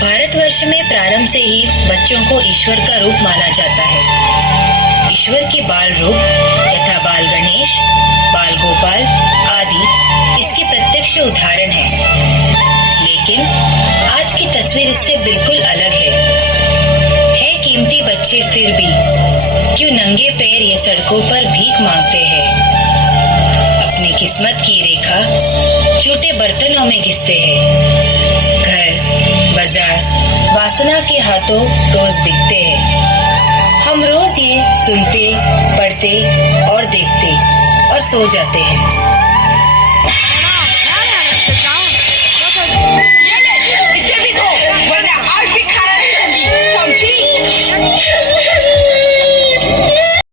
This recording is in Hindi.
भारतवर्ष में प्रारंभ से ही बच्चों को ईश्वर का रूप माना जाता है। ईश्वर के बाल रूप यथा बाल गणेश, बाल गोपाल आदि इसके प्रत्यक्ष उदाहरण हैं। लेकिन आज की तस्वीर इससे बिल्कुल अलग है कीमती बच्चे फिर भी क्यों नंगे पैर ये सड़कों पर भीख मांगते हैं। अपनी किस्मत की रेखा छोटे बर्तनों में घिसते हैं। घर बाजार वासना के हाथों रोज बिकते हैं। हम रोज ये सुनते, पढ़ते और देखते और सो जाते हैं।